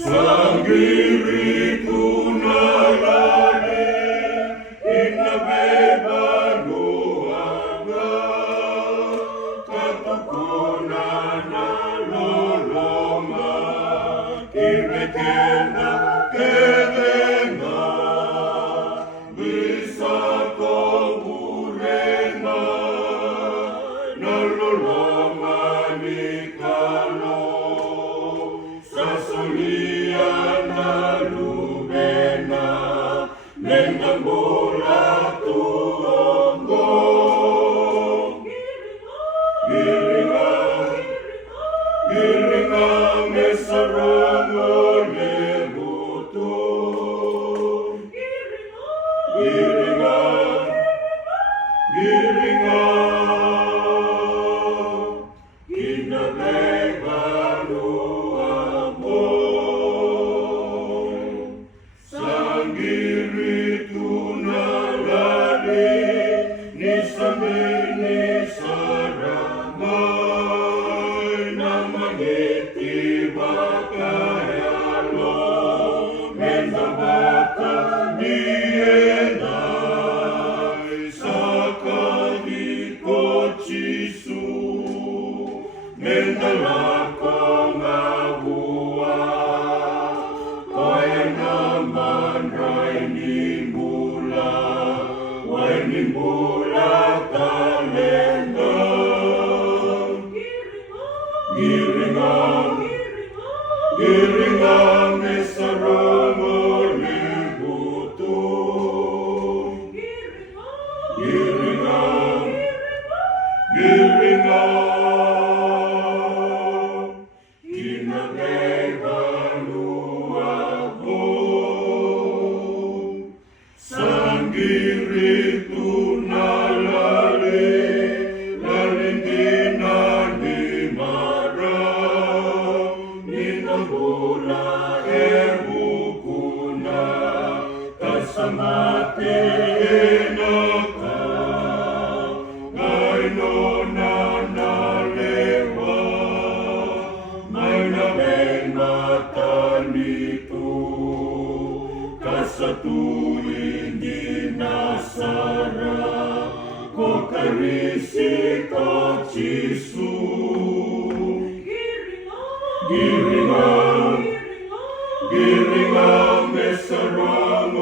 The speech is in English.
Spiritu nalale, inabeba luaga, katukunan na loloma, kirekena kedenga, bisa kogurena, naloloma nikalo, sasulian na lumena, nendang bola tuonggo. Giringang esarong olebuto. Giringang kinabegalo ako. Sanggiritu nalali ni samini saramay na mangiti bakayalo mendabata dienay sa kaliko chisu mendalako nga buwa kaya naman ray nimbula talenda giringang esarong olibuto giringang kinabegalo ako. Sanggiritu nalali, lalindi na di marang, ninabula ebukuna, kasamate enaka, ngayon na nalewa, may nabeng mata nito, kasatuin di nasara, ko karisi ko chisu. Giringang esarong